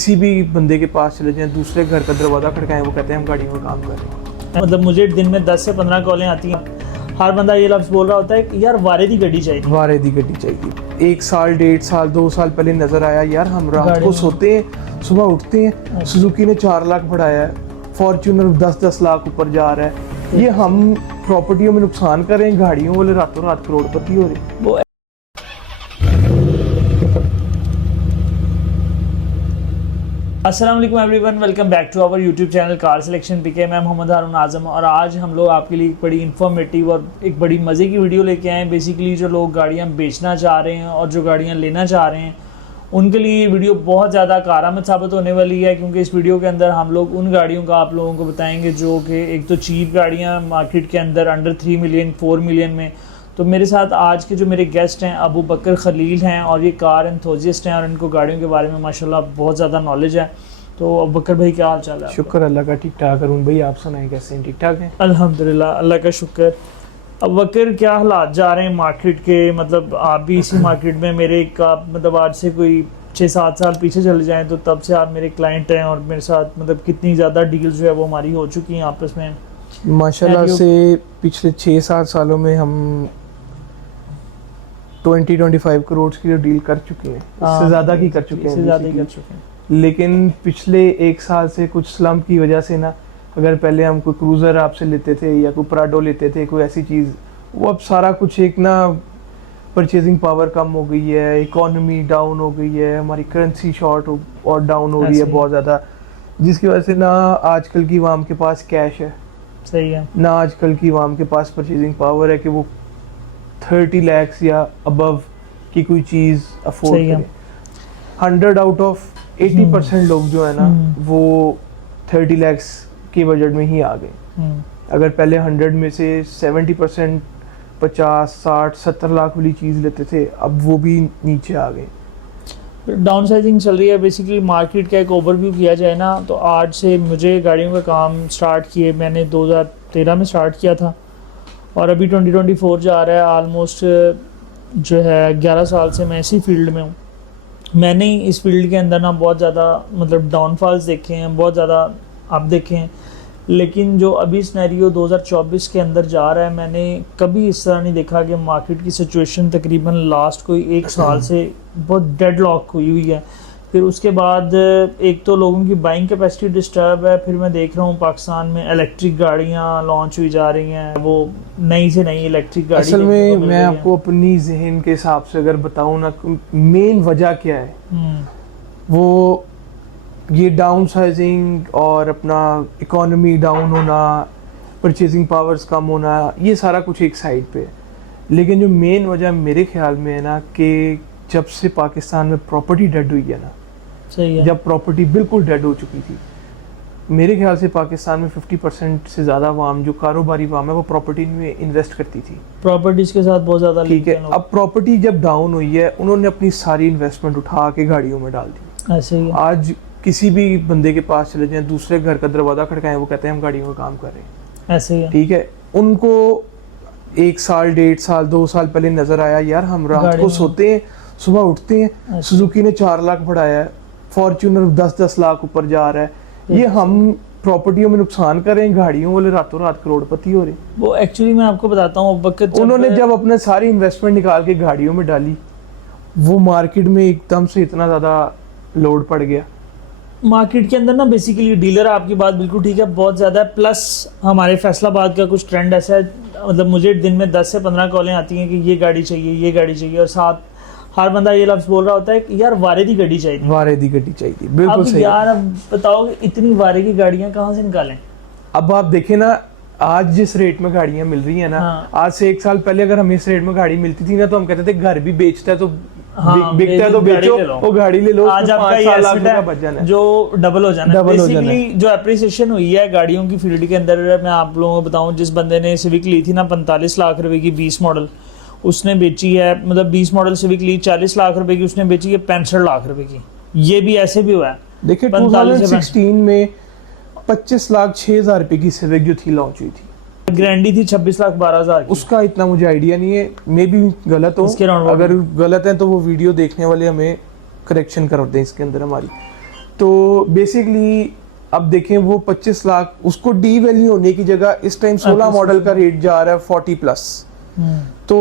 किसी भी बंदे के पास चले जाएं, दूसरे घर का दरवाज़ा खड़काएं, वो कहते हैं हम गाड़ियों में काम कर रहे हैं। मतलब मुझे दिन में 10 से 15 कॉलें आती हैं। हर बंदा ये लफ्ज़ बोल रहा होता है कि यार वारे दी गड्डी चाहिए। वारे दी गड्डी चाहिए। 1 साल 1.5 साल 2 साल पहले नज़र आया यार हम रात गाड़ी को में। सोते हैं, सुबह उठते हैं, सुजुकी ने 4 लाख बढ़ाया है, फॉर्च्यूनर 10-10 लाख ऊपर जा रहा है। ये हम प्रॉपर्टियों में नुकसान कर रहे हैं, गाड़ियों वाले रातों रात करोड़पति हो रहे हैं। वो अस्सलाम वालेकुम everyone, welcome back to our YouTube channel car selection PK. मैं मोहम्मद हारून आज़म और आज हम लोग आपके लिए एक बड़ी इन्फॉर्मेटिव और एक बड़ी मज़े की वीडियो लेके आए हैं। बेसिकली जो लोग गाड़ियाँ बेचना चाह रहे हैं और जो गाड़ियाँ लेना चाह रहे हैं उनके लिए ये वीडियो बहुत ज़्यादा कारआमद साबित होने वाली है, क्योंकि इस वीडियो के अंदर हम लोग उन गाड़ियों का आप लोगों को बताएंगे जो कि एक तो चीप गाड़ियाँ मार्केट के अंदर अंडर 3 मिलियन 4 मिलियन में। तो मेरे साथ आज के जो मेरे गेस्ट हैं अबू बकर खलील हैं और ये कार एंथुसियास्ट हैं और इनको गाड़ियों के बारे में माशाल्लाह बहुत ज़्यादा नॉलेज है। तो अबू बकर भाई क्या हाल चाल है? शुक्र अल्लाह का, ठीक ठाक। अरुण भाई आप सुनाएं, कैसे हैं? ठीक ठाक हैं अल्हम्दुलिल्लाह, अल्लाह का शुक्र। अब बकर क्या हालात जा रहे हैं मार्केट के? मतलब आप भी इसी मार्केट में, मेरे का मतलब आज से कोई 6-7 साल पीछे चले जाएं तो तब से आप मेरे क्लाइंट हैं और मेरे साथ मतलब कितनी ज़्यादा डील्स जो है वो हमारी हो चुकी हैं आपस में माशाल्लाह से। पिछले 6-7 सालों में हम 20-25 करोड़ की डील कर चुके हैं, इससे ज़्यादा की कर चुके हैं, इससे ज़्यादा ही कर चुके हैं। लेकिन पिछले 1 साल से कुछ स्लम्प की वजह से ना, अगर पहले हम कोई क्रूज़र आपसे लेते थे या कोई प्राडो लेते थे, कोई ऐसी चीज़, वो अब सारा कुछ एक ना परचेजिंग पावर कम हो गई है, इकोनॉमी डाउन हो गई है, हमारी करेंसी शॉर्ट और डाउन हो रही है बहुत ज़्यादा, जिसकी वजह से ना आजकल की आवाम के पास कैश है, सही है, ना आजकल की आवाम के पास परचेजिंग पावर है कि वो 30 लाख या अबव की कोई चीज़ अफोर्ड करें। 100 आउट ऑफ 80% लोग जो है ना वो 30 लाख के बजट में ही आ गए। अगर पहले 100 में से 70% 50, 60, 70 लाख वाली चीज़ लेते थे, अब वो भी नीचे आ गए। डाउन साइजिंग चल रही है। बेसिकली मार्केट का एक ओवरव्यू किया जाए ना तो आज से मुझे गाड़ियों का काम स्टार्ट किए मैंने 2013 में स्टार्ट किया था और अभी 2024 जा रहा है। आलमोस्ट जो है 11 साल से मैं इसी फील्ड में हूँ। मैंने इस फील्ड के अंदर ना बहुत ज़्यादा मतलब डाउनफॉल्स देखे हैं, बहुत ज़्यादा अप देखे हैं, लेकिन जो अभी सिनेरियो 2024 के अंदर जा रहा है, मैंने कभी इस तरह नहीं देखा कि मार्केट की सिचुएशन तकरीबन लास्ट कोई 1 साल से बहुत डेडलॉक हुई हुई है। फिर उसके बाद एक तो लोगों की बाइंग कैपेसिटी डिस्टर्ब है, फिर मैं देख रहा हूँ पाकिस्तान में इलेक्ट्रिक गाड़ियाँ लॉन्च हुई जा रही हैं, वो नई से नई इलेक्ट्रिक गाड़ी। असल में मैं आपको अपनी जहन के हिसाब से अगर बताऊँ ना, मेन वजह क्या है, वो ये डाउन साइजिंग और अपना इकोनॉमी डाउन होना, परचेजिंग पावर्स कम होना, ये सारा कुछ एक साइड पे है। लेकिन जो मेन वजह मेरे ख्याल में है ना कि जब से पाकिस्तान में प्रॉपर्टी डेड हुई है ना, सही है, जब प्रॉपर्टी बिल्कुल डेड हो चुकी थी, मेरे ख्याल से पाकिस्तान में 50% से ज़्यादा अवाम जो कारोबारी अवाम है वो प्रॉपर्टी में इन्वेस्ट करती थी, प्रॉपर्टीज़ के साथ बहुत ज़्यादा। ठीक है। अब प्रॉपर्टी जब डाउन हुई है, उन्होंने अपनी सारी इन्वेस्टमेंट उठा के गाड़ियों में डाल दी। ऐसे ही आज किसी भी बंदे के पास चले जाएं, दूसरे घर का दरवाज़ा खड़काएं, वो कहते हैं हम गाड़ियों में काम कर रहे हैं, ऐसे ही है। ठीक है। उनको 1 साल 1.5 साल 2 साल पहले नज़र आया यार हम रात को सोते हैं, सुबह उठते हैं, सुजुकी ने 4 लाख बढ़ाया है, फॉर्च्यूनर 10-10 लाख ऊपर जा रहा है। ये हम प्रॉपर्टियों में नुकसान कर रहे हैं, गाड़ियों वाले रातों रात करोड़पति हो रहे हैं। वो एक्चुअली मैं आपको बताता हूँ, उन्होंने जब अपने सारी इन्वेस्टमेंट निकाल के गाड़ियों में डाली, वो मार्केट में एकदम से इतना ज़्यादा लोड पड़ गया। मार्केट के अंदर ना बेसिकली डीलर, आपकी बात बिल्कुल ठीक है, बहुत ज़्यादा है। प्लस हमारे फैसलाबाद का कुछ ट्रेंड ऐसा है, मतलब मुझे दिन में 10 से 15 कॉलें आती हैं कि ये गाड़ी चाहिए, ये गाड़ी चाहिए, और साथ हर बंदा ये लफ्ज़ बोल रहा होता है कि यार वारे दी गड्डी चाहिए, वारे दी गड्डी चाहिए। बिल्कुल सही। यार अब बताओ कि इतनी वारे की गाड़ियाँ कहाँ से निकालें? अब आप देखें ना, आज जिस रेट में गाड़ियाँ मिल रही हैं ना, आज से 1 साल पहले अगर हमें इस रेट में गाड़ी मिलती थी ना, तो हम कहते थे घर भी बेचता है तो बिकता है तो बेचो, वो गाड़ी ले लो, आज आपका ये एसेट है जो डबल हो जाना है। बेसिकली जो एप्रिसिएशन हुई है गाड़ियों की फील्ड के अंदर, मैं आप लोगों को बताऊं, जिस बंदे ने सिविक ली थी ना 45 लाख रुपए की 20 मॉडल, उसने बेची है, मतलब 20 मॉडल सिविक ली 40 लाख रुपए की, उसने बेची है 65 लाख रुपए की। ये भी ऐसे भी हुआ है। देखिए 2016 में 25 लाख 6,000 रुपए की सिविक जो थी लॉन्च हुई थी, गारंटी थी 26 लाख 12,000। उसका इतना मुझे आइडिया नहीं है, मे भी गलत हो, अगर गलत है तो वो वीडियो देखने वाले हमें करेक्शन कर दें इसके अंदर हमारी। तो बेसिकली अब देखें वो 25 लाख उसको डी वैल्यू होने की जगह इस टाइम 16 मॉडल का रेट जा रहा है 40 प्लस। तो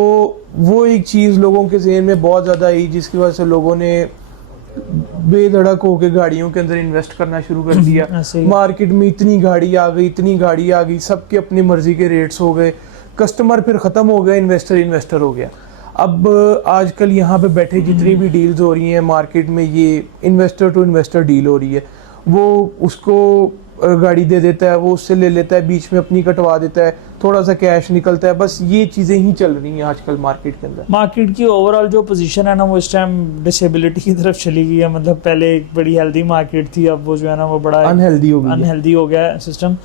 वो एक चीज लोगों के ज़हन में बहुत ज्यादा आई जिसकी वजह से लोगों ने बेधड़क होकर गाड़ियों के अंदर इन्वेस्ट करना शुरू कर दिया। मार्केट में इतनी गाड़ी आ गई, सबके अपनी मर्जी के रेट्स हो गए, कस्टमर फिर खत्म हो गया, इन्वेस्टर हो गया। अब आजकल यहाँ पे बैठे जितनी भी डील्स हो रही हैं मार्केट में, ये इन्वेस्टर टू इन्वेस्टर डील हो रही है। वो उसको गाड़ी दे देता है, वो उससे ले लेता है, बीच में अपनी कटवा देता है, थोड़ा सा कैश निकलता है, बस ये चीज़ें ही चल रही हैं आजकल मार्केट के अंदर। मार्केट की ओवरऑल जो पोजीशन है ना वो इस टाइम डिसेबिलिटी की तरफ चली गई है। मतलब पहले एक बड़ी हेल्दी मार्केट थी, अब वो जो है ना वो बड़ा अनहेल्दी हो गया है सिस्टम।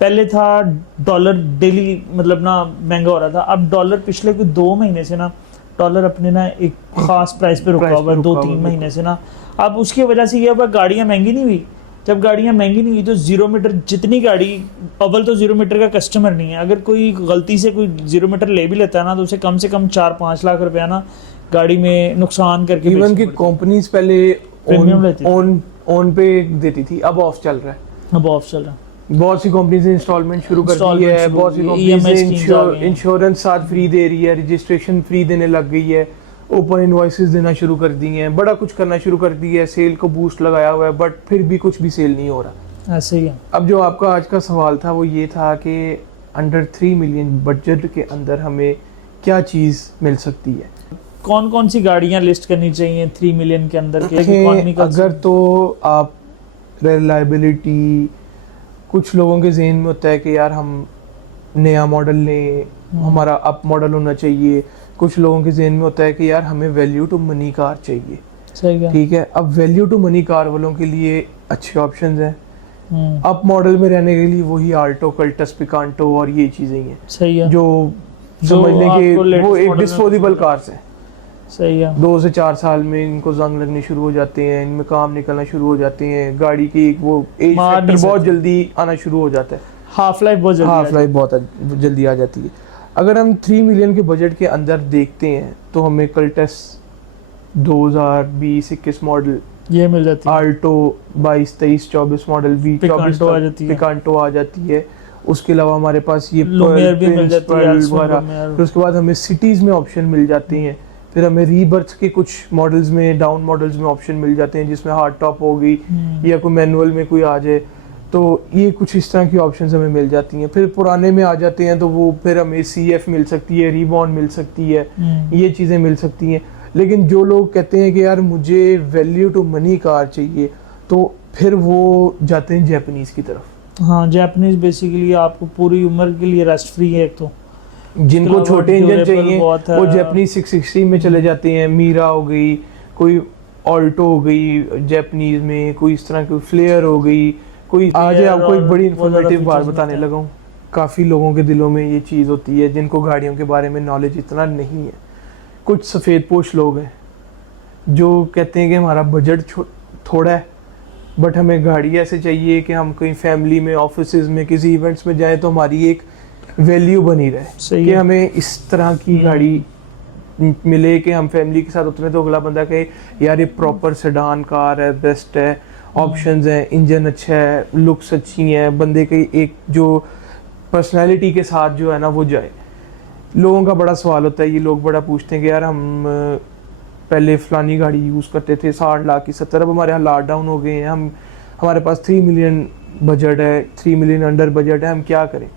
पहले था डॉलर डेली मतलब ना महंगा हो रहा था, अब डॉलर पिछले कोई 2 महीने से ना डॉलर अपने ना एक खास प्राइस पे रुका हुआ है 2-3 महीने से ना। अब उसकी वजह से ये हुआ गाड़ियाँ महंगी नहीं हुई। जब गाड़ियाँ महंगी नहीं हुई तो 0 मीटर जितनी गाड़ी, अव्वल तो 0 मीटर का कस्टमर नहीं है, अगर कोई गलती से कोई 0 मीटर ले भी लेता है ना तो उसे कम से कम 4-5 लाख रुपया ना गाड़ी में नुकसान करके इवन की कंपनीज पहले ऑन पे देती थी, अब ऑफ चल रहा है। बहुत सी कंपनीज ने इंस्टॉलमेंट शुरू कर दी है, बहुत सी कंपनीज ने इंश्योरेंस साथ फ्री दे रही है, रजिस्ट्रेशन फ्री देने लग गई है, ओपन इनवॉइसेस देना शुरू कर दी हैं, बड़ा कुछ करना शुरू कर दी है, सेल को बूस्ट लगाया हुआ है, बट फिर भी कुछ भी सेल नहीं हो रहा। ऐसे ही है। अब जो आपका आज का सवाल था वो ये था कि अंडर 3 मिलियन बजट के अंदर हमें क्या चीज़ मिल सकती है, कौन कौन सी गाड़ियां लिस्ट करनी चाहिए 3 मिलियन के अंदर के? अगर तो आप रिलायबिलिटी, कुछ लोगों के जहन में होता है कि यार हम नया मॉडल लें, हमारा अप मॉडल होना चाहिए। कुछ लोगों के जहन में होता है कि यार हमें वैल्यू टू मनी कार चाहिए। सही है, ठीक है। अब वैल्यू टू मनी कार वालों के लिए अच्छे ऑप्शंस हैं। अप मॉडल में रहने के लिए वही आल्टो, कल्टस, पिकांटो और ये चीजें हैं। सही है, जो समझने के वो एक डिस्पोजेबल कार्स हैं। सही है। 2 से 4 साल में इनको जंग लगने शुरू हो जाते हैं, इनमें काम निकलना शुरू हो जाते हैं, गाड़ी की वो एज फैक्टर बहुत जल्दी आना शुरू हो जाता है, हाफ लाइफ बहुत जल्दी आ जाती है। अगर हम 3 मिलियन के बजट के अंदर देखते हैं तो हमें कल्टस 2020-21 मॉडल ये मिल जाती है, आल्टो 22-23-24 मॉडल पिकांटो आ जाती है। उसके अलावा हमारे पास ये लुमियर भी मिल जाती है, फिर उसके बाद हमें सिटीज में ऑप्शन मिल जाते हैं, फिर हमें रीबर्थ के कुछ मॉडल्स में, डाउन मॉडल्स में ऑप्शन मिल जाते हैं जिसमें हार्ड टॉप हो गई या कोई मैनुअल में कोई आ जाए, तो ये कुछ इस तरह की ऑप्शंस हमें मिल जाती हैं। फिर पुराने में आ जाते हैं तो वो फिर हमें CF मिल सकती है, रीबॉन्ड मिल सकती है, ये चीज़ें मिल सकती हैं। लेकिन जो लोग कहते हैं कि यार मुझे वैल्यू टू मनी कार चाहिए, तो फिर वो जाते हैं जैपनीज़ की तरफ। हाँ, जैपनीज़ बेसिकली आपको पूरी उम्र के लिए रस्ट फ्री है। एक तो जिनको छोटे इंजन चाहिए वो जैपनीज 660 में चले जाते हैं, मीरा हो गई, कोई ऑल्टो हो गई जैपनीज में, कोई इस तरह की फ्लेयर हो गई, कोई। आज आपको एक बड़ी इन्फॉर्मेटिव बात बताने लगा हूँ। काफ़ी लोगों के दिलों में ये चीज़ होती है जिनको गाड़ियों के बारे में नॉलेज इतना नहीं है। कुछ सफ़ेद पोश लोग हैं जो कहते हैं कि हमारा बजट थोड़ा है, बट हमें गाड़ी ऐसे चाहिए कि हम कहीं फैमिली में, ऑफिसेज में, किसी इवेंट्स में जाएं तो हमारी एक वैल्यू बनी रहे, कि हमें इस तरह की गाड़ी मिले कि हम फैमिली के साथ उतरे तो अगला बंदा कहे यार ये प्रॉपर सेडान कार है, बेस्ट है, ऑप्शंस हैं, इंजन अच्छा है, लुक्स अच्छी हैं, बंदे की एक जो पर्सनालिटी के साथ जो है ना वो जाए। लोगों का बड़ा सवाल होता है, ये लोग बड़ा पूछते हैं कि यार हम पहले फलानी गाड़ी यूज़ करते थे 60 लाख की 70, अब हमारे हालात डाउन हो गए हैं, हमारे पास 3 मिलियन बजट है, 3 मिलियन अंडर बजट है, हम क्या करें।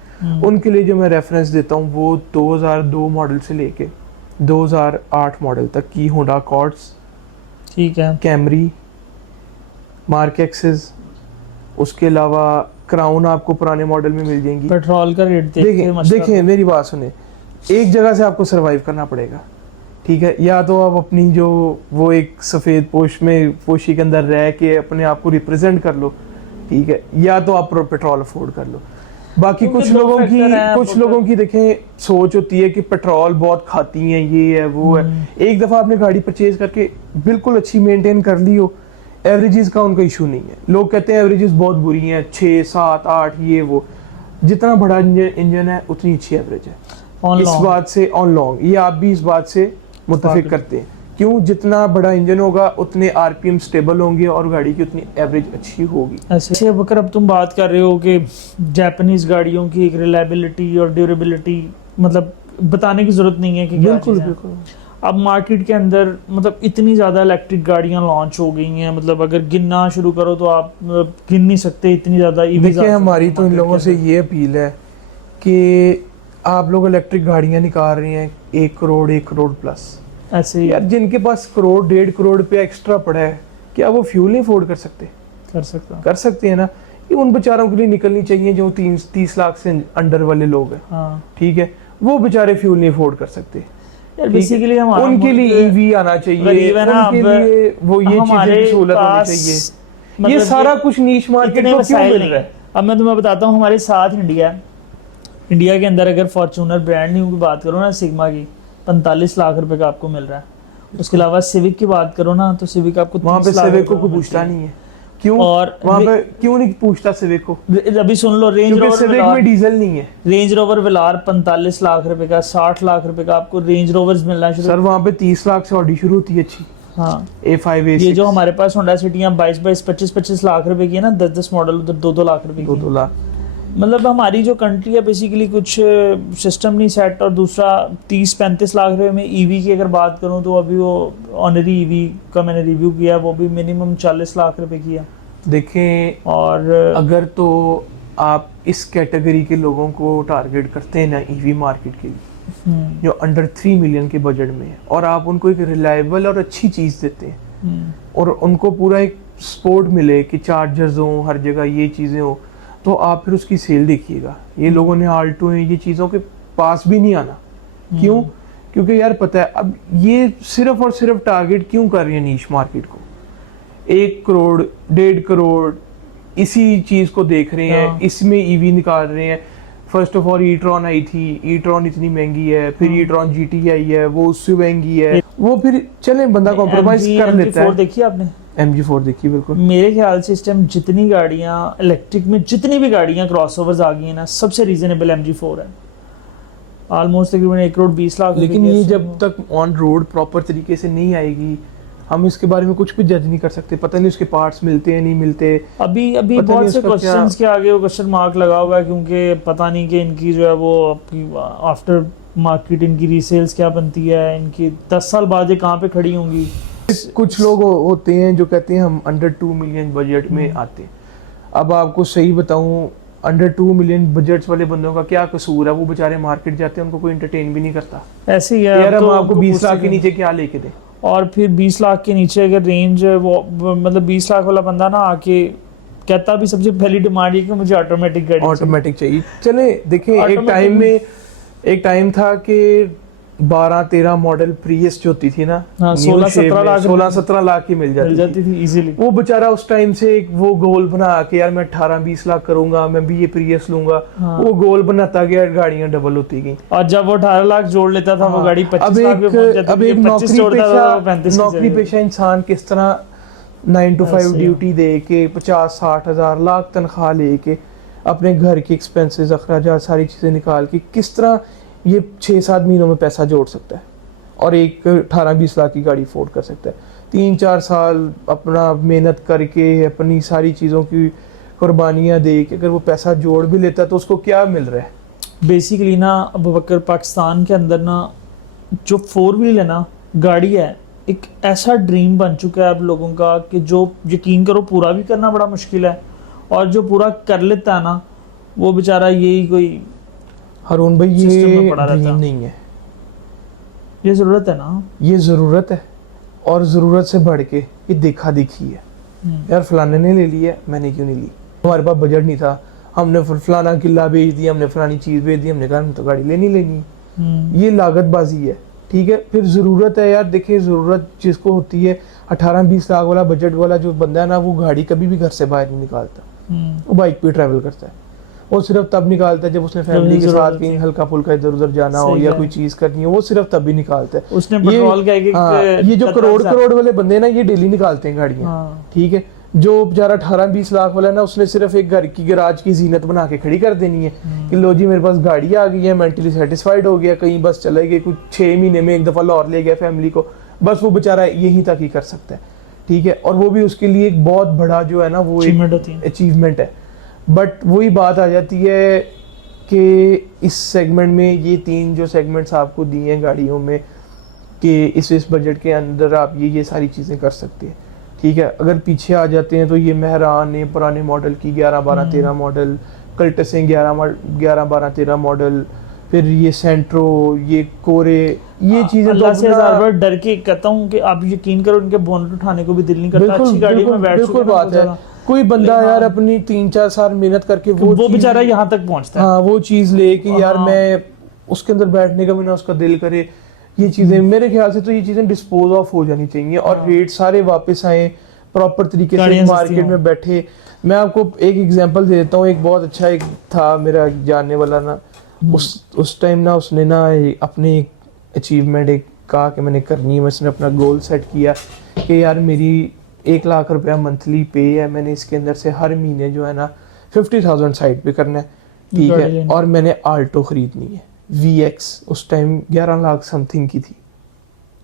उनके लिए जो मैं रेफरेंस देता हूँ वो 2002 मॉडल से लेके 2008 मॉडल तक की होंडा अकॉर्ड्स, ठीक है, कैमरी, मार्क एक्सेस, उसके अलावा क्राउन आपको पुराने मॉडल में मिल जाएंगी। पेट्रोल का रेट देखें मेरी बात सुने, एक जगह से आपको सरवाइव करना पड़ेगा, ठीक है। या तो आप अपनी जो वो एक सफ़ेद पोशी के अंदर रह के अपने आप को रिप्रेजेंट कर लो, ठीक है, या तो आप पेट्रोल अफोर्ड कर लो। बाकी कुछ लोगों की देखें सोच होती है कि पेट्रोल बहुत खाती हैं, ये है वो है। एक दफ़ा आपने गाड़ी परचेज करके बिल्कुल अच्छी मेंटेन कर ली हो, एवरेजेस का उनका इशू नहीं है। लोग कहते हैं एवरेजेस बहुत बुरी हैं, 6, 7, 8 ये वो, जितना बड़ा इंजन है उतनी अच्छी एवरेज है। इस बात से ऑन लॉन्ग ये आप भी इस बात से मुत्तफिक करते हैं क्यों, जितना बड़ा इंजन होगा उतने आरपीएम स्टेबल होंगे और गाड़ी की उतनी एवरेज अच्छी होगी। ऐसे बकर अब तुम बात कर रहे हो कि जापानीज गाड़ियों की एक रिलायबिलिटी और ड्यूरेबिलिटी मतलब बताने की जरूरत नहीं है कि क्या बिल्कुल चीज़ है। बिल्कुल। अब मार्केट के अंदर मतलब इतनी ज़्यादा इलेक्ट्रिक गाड़ियां लॉन्च हो गई हैं, मतलब अगर गिनना शुरू करो तो आप मतलब गिन नहीं सकते, इतनी ज़्यादा EVs देखिए आ हमारी चुकी तो हैं इन market लोगों के से अंदर। ये अपील है कि आप लोग इलेक्ट्रिक गाड़ियां निकाल रही हैं 1 करोड़ प्लस, ऐसे ही यार जिनके पास करोड़ 1.5 करोड़ रुपया एक्स्ट्रा पड़ा है, क्या वो फ्यूल नहीं अफोर्ड कर सकते? कर सकते हैं ना। ये उन बेचारों के लिए निकलनी चाहिए जो 30 लाख से अंडर वाले लोग हैं, हाँ ठीक है, वो बेचारे फ्यूल नहीं अफोर्ड कर सकते। यार बेसिकली हमारा उनके मुल्क लिए ईवी आना चाहिए, गरीब है ना, उनके अब लिए वो ये चीजें हमारे की सहूलत होनी पास चाहिए। मतलब ये सारा कुछ नीश मार्केट इतने को क्यों वसाइल मिल नहीं रहा है। है? अब मैं तुम्हें बताता हूँ, हमारे साथ इंडिया है, इंडिया के अंदर अगर फॉर्च्यूनर ब्रांड न्यू की बात करो ना, सिग्मा की 45 लाख रुपए का आपको मिल रहा है। उसके अलावा सिविक की बात करो ना, तो सिविक आपको वहाँ पे 30 लाख सिविक को रुपए कोई में पूछता मिलती है। नहीं है, क्यों? और वहाँ पे क्यों नहीं पूछता सिविक को? अभी सुन लो, रेंज क्योंकि रोवर सिविक में विलार, डीजल नहीं है रेंज रोवर विलार 45 लाख रुपए का, 60 लाख रुपए का आपको रेंज रोवर्स मिलना शुरू। सर। वहाँ पे 30 लाख से ऑडी शुरू होती है अच्छी, हाँ A5 A6 ये जो हमारे पास होंडा सिटियाँ 22-25 लाख रुपए की है ना, 10 मॉडल उधर 2 लाख रुपए की। 2 लाख। मतलब हमारी जो कंट्री है बेसिकली कुछ सिस्टम नहीं सेट। और दूसरा 30-35 लाख रुपए में ईवी की अगर बात करूं तो अभी वो ऑनरी ईवी का मैंने रिव्यू किया, वो भी मिनिमम 40 लाख रुपए की है। देखें, और अगर तो आप इस कैटेगरी के लोगों को टारगेट करते हैं ना ईवी मार्केट के लिए, जो अंडर 3 मिलियन के बजट में है, और आप उनको एक रिलायबल और अच्छी चीज़ देते हैं और उनको पूरा एक सपोर्ट मिले कि चार्जर्स हों हर जगह, ये चीज़ें हो, तो आप फिर उसकी सेल देखिएगा। ये लोगों ने आल्टो हैं, ये चीज़ों के पास भी नहीं आना। क्यों? क्योंकि यार पता है अब ये सिर्फ और सिर्फ टारगेट क्यों कर रही है नीश मार्केट को, 1 करोड़ 1.5 करोड़ इसी चीज़ को देख रहे हैं, हाँ। इसमें ईवी निकाल रहे हैं। फर्स्ट ऑफ ऑल ई-ट्रॉन आई थी, ई-ट्रॉन इतनी महंगी है, फिर ई-ट्रॉन GT आई है, वो उससे महंगी है, वो फिर चले बंदा कॉम्प्रोमाइज कर लेता है। देखी आपने MG4 देखी, बिल्कुल। मेरे ख्याल से इस टाइम जितनी गाड़ियां इलेक्ट्रिक में, जितनी भी गाड़ियां क्रॉसओवर्स आ गई हैं ना, सबसे रीजनेबल MG4 है। ऑलमोस्ट तकरीबन 1 करोड़ 20 लाख रुपए लेकिन की है। ये जब तक ऑन रोड प्रॉपर तरीके से नहीं आएगी, हम इसके बारे में कुछ भी जज नहीं कर सकते। पता नहीं उसके पार्ट्स मिलते हैं नहीं मिलते। अभी पता नहीं बहुत से उसका क्वेश्चंस के आगे वो क्वेश्चन मार्क लगा हुआ है, क्योंकि पता नहीं कि इनकी जो है वो आपकी आफ्टर मार्केट इनकी रीसेल्स क्या बनती है, इनकी 10 साल बाद ये कहाँ पे खड़ी होंगी। कुछ लोग होते हैं जो कहते हैं हम अंडर 2 मिलियन बजट में आते हैं। अब आपको सही बताऊं, अंडर 2 मिलियन बजट्स वाले बंदों का क्या कसूर है? वो बेचारे मार्केट जाते हैं, उनको कोई एंटरटेन भी नहीं करता। ऐसे ही है। यार अब हम तो आपको 20 लाख के पूछते नीचे क्या लेके दें? और फिर 20 लाख के नीचे अगर रेंज वो मतलब 20 लाख वाला बंदा ना आके कहता भी सबसे पहली डिमांड ये कि मुझे ऑटोमेटिक गाड़ी ऑटोमेटिक चाहिए। चले देखें, Automatic एक टाइम था कि 12-13 मॉडल प्रीयस जो होती थी ना, हाँ, 16-17 लाख की मिल मिल जाती जाती थी इजीली। वो बेचारा उस टाइम से एक वो गोल बना के यार मैं 18-20 लाख करूंगा, मैं भी ये प्रीयस लूंगा। हाँ। वो गोल बनाता गया, गाड़ियां डबल होती गई। और जब वो 18 लाख जोड़ लेता था, वो हाँ। गाड़ी 25 लाख पे पहुंच जाती अब थी। एक 25 जोड़ता था तो वो 35 नौकरी पेशा इंसान किस तरह 9 to 5 ड्यूटी दे के 50-60 हज़ार लाख तनख्वाह लेके अपने घर की एक्सपेंसेस अखराजात सारी चीज़ें निकाल के किस तरह ये 6-7 महीनों में पैसा जोड़ सकता है और एक 18-20 लाख की गाड़ी अफोर्ड कर सकता है। 3-4 साल अपना मेहनत करके अपनी सारी चीज़ों की कुर्बानियाँ दे के अगर वो पैसा जोड़ भी लेता है तो उसको क्या मिल रहा है? बेसिकली ना अबू बकर, पाकिस्तान के अंदर ना जो 4 व्हील है ना गाड़ी है, एक ऐसा ड्रीम बन चुका है अब लोगों का कि जो यकीन करो पूरा भी करना बड़ा मुश्किल है, और जो पूरा कर लेता है ना वो बेचारा यही कोई हारून भाई ये सिस्टम में पड़ा रहता ड्रीम है। नहीं है, ये ज़रूरत है ना, ये ज़रूरत है। और ज़रूरत से बढ़ के ये देखा देखी है। यार फलाने ने ले ली है, मैंने क्यों नहीं ली? हमारे पास बजट नहीं था, हमने फलाना किला बेच दिया, हमने फलानी चीज़ बेच दी, हमने कहा हम तो गाड़ी लेनी। ये लागतबाजी है, ठीक है। फिर ज़रूरत है यार, देखिए ज़रूरत जिसको होती है, 18-20 लाख वाला बजट वाला जो बंदा है ना, वो गाड़ी कभी भी घर से बाहर नहीं निकालता। वो बाइक पे ट्रैवल करता है, वो सिर्फ तब निकालता है जब उसने फैमिली के साथ कहीं हल्का फुल्का इधर उधर जाना हो या कोई चीज़ करनी हो, वो सिर्फ तब भी निकालता है। उसने पेट्रोल का ये जो करोड़ वाले बंदे ना, ये डेली निकालते हैं गाड़ियाँ, ठीक है। जो बेचारा 18-20 लाख वाला है ना, उसने सिर्फ एक घर की गैराज की जीनत बना के खड़ी कर देनी है कि लो जी मेरे पास गाड़ी आ गई है, मेंटली सेटिस्फाइड हो गया, कहीं बस चले गए, कुछ 6 महीने में एक दफ़ा लाहौर ले गया फैमिली को, बस वो बेचारा यहीं तक ही कर सकता है, ठीक है, और वो भी उसके लिए एक बहुत बड़ा जो है ना वो अचीवमेंट है। बट वही बात आ जाती है कि इस सेगमेंट में ये 3 जो सेगमेंट्स आपको दिए हैं गाड़ियों में कि इस बजट के अंदर आप ये सारी चीज़ें कर सकते हैं, ठीक है। अगर पीछे आ जाते हैं तो ये मेहरान है पुराने मॉडल की 11, 12, 13 मॉडल, कल्टसें 11, 12, 13 मॉडल, फिर ये सेंट्रो, ये कोरे, ये चीजें अल्लाह से हज़ार बार डर के कहता हूँ कि आप यकीन करो उनके बोनट उठाने को भी दिल नहीं करता। अच्छी गाड़ी में बैठ बिल्कुल बात है। कोई बंदा यार अपनी 3-4 साल मेहनत करके वो बेचारा यहाँ तक पहुँचता है, हाँ वो चीज़ ले कि यार मैं उसके अंदर बैठने का भी ना उसका दिल करे, ये चीज़ें मेरे ख्याल से तो ये चीज़ें डिस्पोज ऑफ हो जानी चाहिए और रेट सारे वापस आए प्रॉपर तरीके से मार्केट में बैठे। मैं आपको एक एग्जांपल दे देता हूँ, एक बहुत अच्छा एक था मेरा जानने वाला ना, उस टाइम ना उसने ना अपने अचीवमेंट एक कहा कि मैंने करनी है, उसने अपना गोल सेट किया कि यार मेरी 1 लाख रुपया मंथली पे है, मैंने इसके अंदर से हर महीने जो है ना 50,000 साइड पे करना है, ठीक है, और मैंने आल्टो खरीदनी है VX, उस टाइम 11 लाख समथिंग की थी,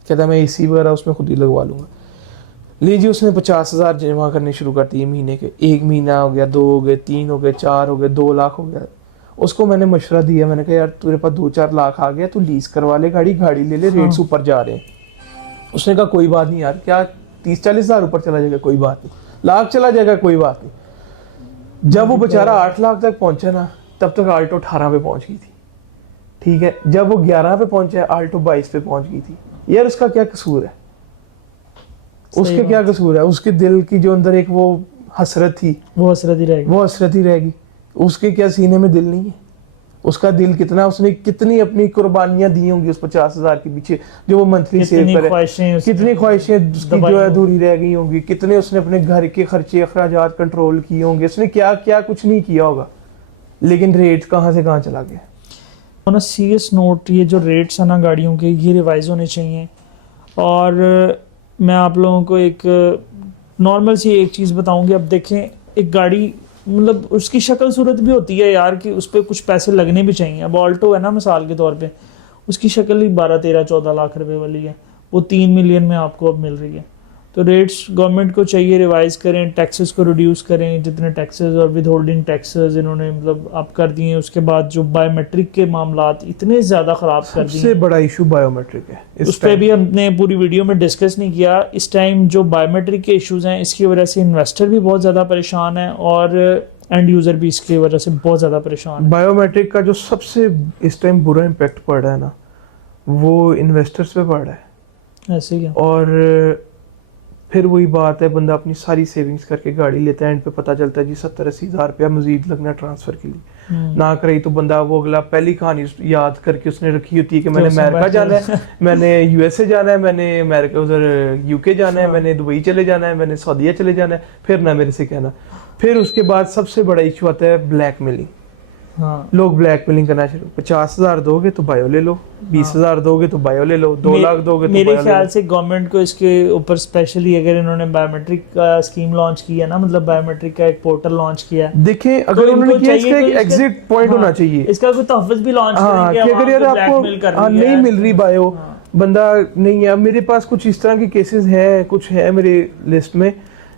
कहता मैं AC वगैरह उसमें खुद ही लगवा लूँगा। लीजिए उसने 50,000 जमा करने शुरू कर दिए महीने के, 1 महीना हो गया, 2 हो गए, 3 हो गए, 4 हो गए, 2 लाख हो गया। उसको मैंने मशवरा दिया, मैंने कहा यार तेरे पास 2-4 लाख आ गया, तू लीज करवा ले गाड़ी ले ले, रेट्स ऊपर जा रहे हैं। उसने कहा कोई बात नहीं यार, क्या 30-40 हज़ार ऊपर चला जाएगा, कोई बात नहीं, लाख चला जाएगा कोई बात नहीं। जब वो बेचारा 8 लाख तक पहुंचा ना, तब तक आल्टो 18 पे पहुंच गई थी, ठीक है। जब वो 11 पे पहुंचा, आल्टो 22 पे पहुंच गई थी। यार उसका क्या कसूर है, उसके क्या कसूर है? उसके दिल की जो अंदर एक वो हसरत थी, वो हसरत ही रहेगी। उसके क्या सीने में दिल नहीं है? उसका दिल कितना, उसने कितनी अपनी कुर्बानियां दी होंगी उस 50,000 के पीछे जो वो मंथली सेव करे, कितनी ख्वाहिशें उसकी जो है अधूरी रह गई होंगी, कितने उसने अपने घर के खर्चे अखराजात कंट्रोल किए होंगे, उसने क्या क्या कुछ नहीं किया होगा, लेकिन रेट कहाँ से कहाँ चला गया। ऑन अ सीरियस नोट, ये जो रेट्स है ना गाड़ियों के, ये रिवाइज होने चाहिए। और मैं आप लोगों को एक नॉर्मल सी एक चीज़ बताऊंगी। अब देखें, एक गाड़ी मतलब उसकी शक्ल सूरत भी होती है यार कि उस पर कुछ पैसे लगने भी चाहिए। अब ऑल्टो है ना मिसाल के तौर पे, उसकी शक्ल ही 12, 13, 14 लाख रुपए वाली है, वो 3 मिलियन में आपको अब मिल रही है। तो रेट्स गवर्नमेंट को चाहिए रिवाइज करें, टैक्सेस को रिड्यूस करें, जितने टैक्सेस और विद होल्डिंग टैक्सेस इन्होंने मतलब अप कर दिए। उसके बाद जो बायोमेट्रिक के मामलात इतने ज़्यादा ख़राब कर दिए, सबसे बड़ा इशू बायोमेट्रिक है, उस पर भी हमने पूरी वीडियो में डिस्कस नहीं किया। इस टाइम जो बायोमेट्रिक के इश्यूज हैं, इसकी वजह से इन्वेस्टर भी बहुत ज़्यादा परेशान है और एंड यूज़र भी इसकी वजह से बहुत ज़्यादा परेशान है। बायोमेट्रिक का जो सबसे इस टाइम बुरा इम्पैक्ट पड़ रहा है ना, वो इन्वेस्टर्स पे पड़ रहा है। ऐसे क्या? और फिर वही बात है, बंदा अपनी सारी सेविंग्स करके गाड़ी लेता है, एंड पे पता चलता है जी 70-80 हज़ार रुपया मजीद लगना ट्रांसफर के लिए। ना करे तो बंदा वो अगला पहली कहानी याद करके उसने रखी होती है कि मैंने अमेरिका जाना है, मैंने USA जाना है, मैंने अमेरिका उधर UK जाना है, मैंने दुबई चले जाना है, मैंने सऊदीया चले जाना है, फिर ना मेरे से कहना। फिर उसके बाद सबसे बड़ा इशू आता है ब्लैकमेलिंग। हाँ। लोग ब्लैकमेलिंग करना शुरू, 50,000 दोगे तो बायो ले लो, 20,000 दोगे तो बायो ले लो, 2 लाख दोगे तो मेरे ख्याल से गवर्नमेंट को इसके ऊपर स्पेशली अगर इन्होंने बायोमेट्रिक का स्कीम लॉन्च किया ना, मतलब बायोमेट्रिक का एक पोर्टल लॉन्च किया, देखें अगर उन्होंने किया, इसका एक एग्जिट पॉइंट होना चाहिए, इसका कोई तहफ़्फ़ुज़ भी लॉन्च करेंगे कि अगर यार आपको नहीं मिल रही बायो, बंदा नहीं है। मेरे पास कुछ इस तरह के केसेस हैं, कुछ है मेरे लिस्ट में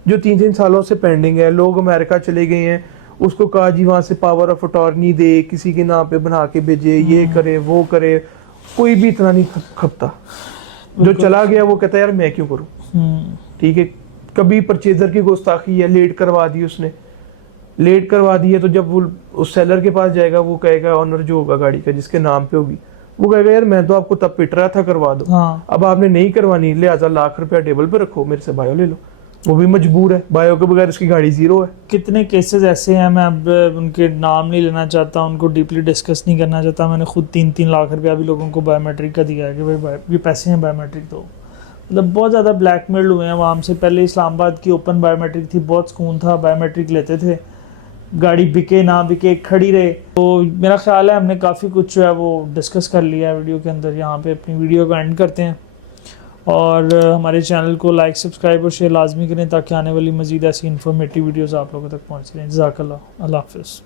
जो 3-3 सालों से पेंडिंग है। लोग अमेरिका चले गए हैं, उसको कहा जी वहाँ से पावर ऑफ अटॉर्नी दे, किसी के नाम पे बना के भेजे, ये करे वो करे, कोई भी इतना नहीं खपता। जो चला गया वो कहता है यार मैं क्यों करूँ, ठीक है। कभी परचेजर की गुस्ताखी है, लेट करवा दी उसने, लेट करवा दी है, तो जब वो उस सेलर के पास जाएगा, वो कहेगा ऑनर जो होगा गाड़ी का जिसके नाम पे होगी, वो कहेगा यार मैं तो आपको तब पिट रहा था, करवा दो। अब आपने नहीं करवानी, लिहाजा लाख रुपया टेबल पे रखो, मेरे से बायो ले लो। वो भी मजबूर है, बायो के बगैर उसकी गाड़ी जीरो है। कितने केसेस ऐसे हैं, मैं अब उनके नाम नहीं लेना चाहता, उनको डीपली डिस्कस नहीं करना चाहता। मैंने खुद 3-3 लाख रुपया भी लोगों को बायोमेट्रिक का दिया है कि भाई ये पैसे हैं बायोमेट्रिक दो। मतलब बहुत ज़्यादा ब्लैकमेल हुए हैं वहाँ से। पहले इस्लामाबाद की ओपन बायोमेट्रिक थी, बहुत सुकून था, बायोमेट्रिक लेते थे, गाड़ी बिके ना बिके खड़ी रहे। तो मेरा ख्याल है हमने काफ़ी कुछ जो है वो डिस्कस कर लिया है वीडियो के अंदर। यहाँ पे अपनी वीडियो को एंड करते हैं और हमारे चैनल को लाइक, सब्सक्राइब और शेयर लाजमी करें ताकि आने वाली मज़ीद ऐसी इन्फॉर्मेटिव वीडियोज़ आप लोगों तक पहुँच सकें। जज़ाकल्लाह, अल्लाह हाफ़िज़।